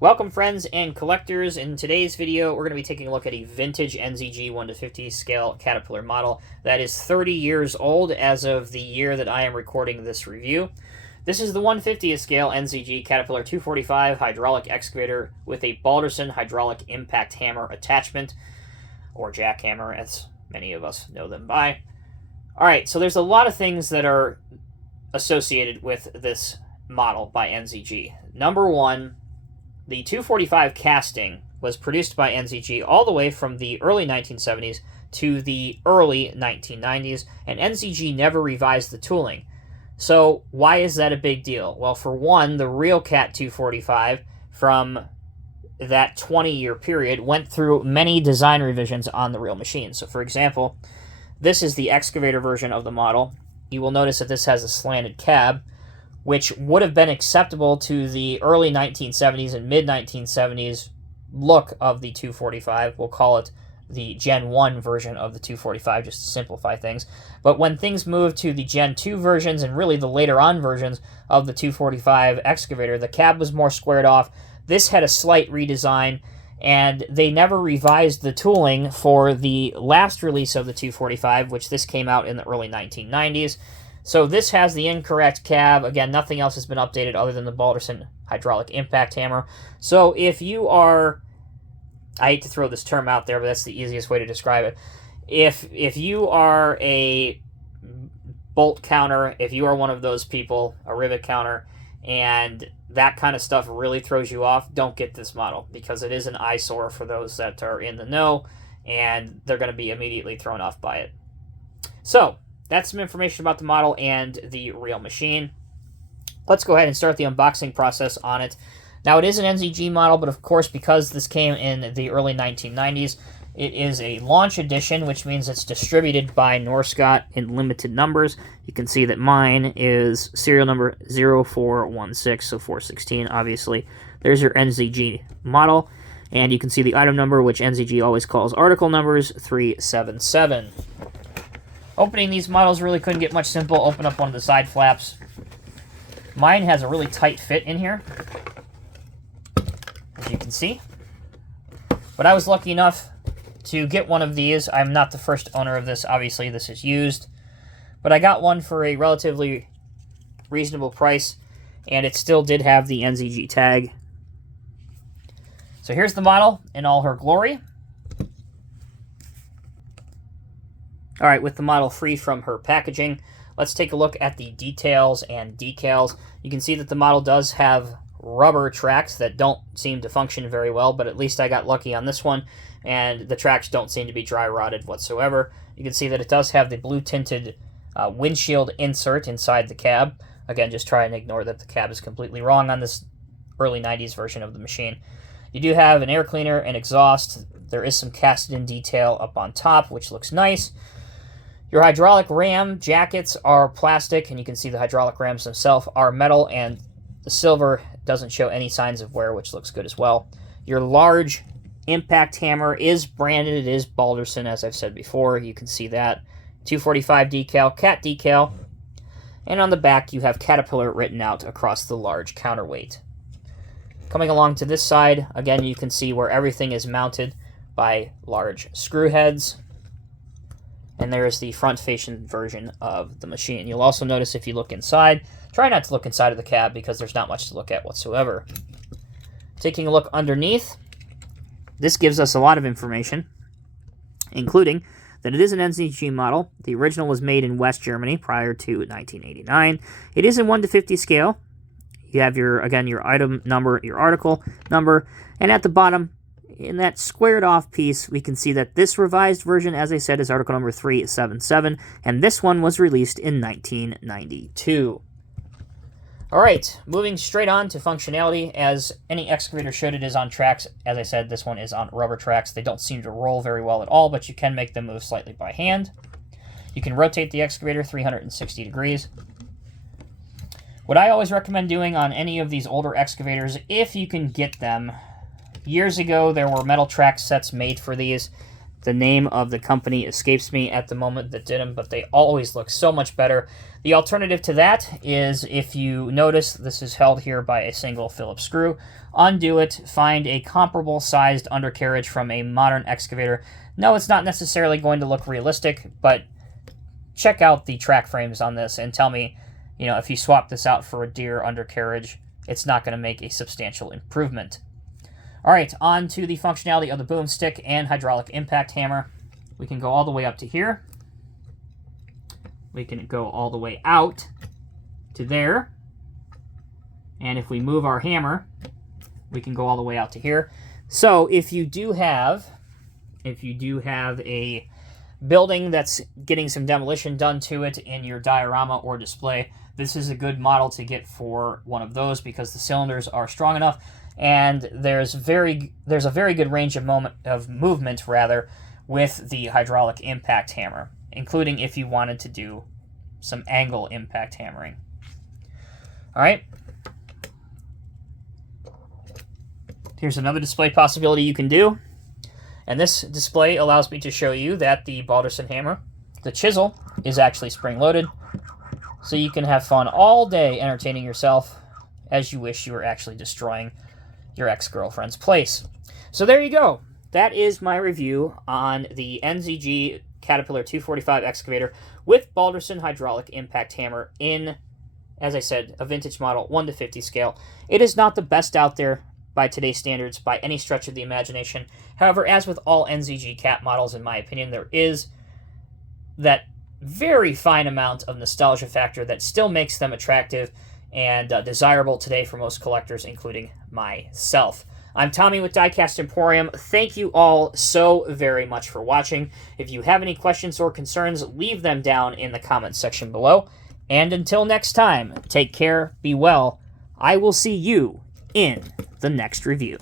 Welcome friends and collectors. In today's video we're going to be taking a look at a vintage NZG 1/50 scale Caterpillar model that is 30 years old as of the year that I am recording this review. This is the 1/50th scale NZG Caterpillar 245 hydraulic excavator with a Balderson hydraulic impact hammer attachment, or jackhammer as many of us know them by. Alright, so there's a lot of things that are associated with this model by NZG. Number one, the 245 casting was produced by NZG all the way from the early 1970s to the early 1990s, and NZG never revised the tooling. So why is that a big deal? Well, for one, the real Cat 245 from that 20-year period went through many design revisions on the real machine. So for example, this is the excavator version of the model. You will notice that this has a slanted cab, which would have been acceptable to the early 1970s and mid-1970s look of the 245. We'll call it the Gen 1 version of the 245, just to simplify things. But when things moved to the Gen 2 versions, and really the later on versions of the 245 excavator, the cab was more squared off. This had a slight redesign, and they never revised the tooling for the last release of the 245, which this came out in the early 1990s. So this has the incorrect cab. Again, nothing else has been updated other than the Balderson hydraulic impact hammer. So if you are, I hate to throw this term out there, but that's the easiest way to describe it. If you are a bolt counter, if you are one of those people, a rivet counter, and that kind of stuff really throws you off, don't get this model, because it is an eyesore for those that are in the know, and they're going to be immediately thrown off by it. So that's some information about the model and the real machine. Let's go ahead and start the unboxing process on it. Now, it is an NZG model, but of course, because this came in the early 1990s, it is a launch edition, which means it's distributed by Norscot in limited numbers. You can see that mine is serial number 0416, so 416, obviously. There's your NZG model, and you can see the item number, which NZG always calls article numbers, 377. Opening these models really couldn't get much simple. Open up one of the side flaps. Mine has a really tight fit in here, as you can see. But I was lucky enough to get one of these. I'm not the first owner of this. Obviously, this is used. But I got one for a relatively reasonable price, and it still did have the NZG tag. So here's the model in all her glory. Alright, with the model free from her packaging, let's take a look at the details and decals. You can see that the model does have rubber tracks that don't seem to function very well, but at least I got lucky on this one, and the tracks don't seem to be dry rotted whatsoever. You can see that it does have the blue tinted windshield insert inside the cab. Again, just try and ignore that the cab is completely wrong on this early 90s version of the machine. You do have an air cleaner and exhaust. There is some casted in detail up on top, which looks nice. Your hydraulic ram jackets are plastic, and you can see the hydraulic rams themselves are metal, and the silver doesn't show any signs of wear, which looks good as well. Your large impact hammer is branded. It is Balderson, as I've said before. You can see that. 245 decal, Cat decal, and on the back you have Caterpillar written out across the large counterweight. Coming along to this side, again, you can see where everything is mounted by large screw heads. And there's the front-facing version of the machine. You'll also notice if you look inside, try not to look inside of the cab because there's not much to look at whatsoever. Taking a look underneath, this gives us a lot of information, including that it is an NZG model. The original was made in West Germany prior to 1989. It is in 1/50 scale. You have your item number, your article number, and at the bottom, in that squared off piece, we can see that this revised version, as I said, is article number 377, and this one was released in 1992. Alright, moving straight on to functionality. As any excavator should, it is on tracks. As I said, this one is on rubber tracks. They don't seem to roll very well at all, but you can make them move slightly by hand. You can rotate the excavator 360 degrees. What I always recommend doing on any of these older excavators, if you can get them, years ago there were metal track sets made for these. The name of the company escapes me at the moment that did them, but they always look so much better. The alternative to that is, if you notice, this is held here by a single Phillips screw. Undo it, find a comparable sized undercarriage from a modern excavator. No, it's not necessarily going to look realistic, but check out the track frames on this and tell me, you know, if you swap this out for a Deere undercarriage, it's not going to make a substantial improvement. All right, on to the functionality of the Boomstick and hydraulic impact hammer. We can go all the way up to here. We can go all the way out to there. And if we move our hammer, we can go all the way out to here. So if you do have a building that's getting some demolition done to it in your diorama or display, this is a good model to get for one of those, because the cylinders are strong enough and there's a very good range of movement with the hydraulic impact hammer, including if you wanted to do some angle impact hammering. All right. Here's another display possibility you can do. And this display allows me to show you that the Balderson hammer, the chisel, is actually spring-loaded. So you can have fun all day entertaining yourself as you wish you were actually destroying your ex-girlfriend's place. So there you go. That is my review on the NZG Caterpillar 245 excavator with Balderson hydraulic impact hammer in, as I said, a vintage model 1:50 scale. It is not the best out there by today's standards by any stretch of the imagination. However, as with all NZG Cat models, in my opinion, there is that very fine amount of nostalgia factor that still makes them attractive and desirable today for most collectors, including myself. I'm Tommy with Diecast Emporium. Thank you all so very much for watching. If you have any questions or concerns, leave them down in the comments section below. And until next time, take care, be well. I will see you in the next review.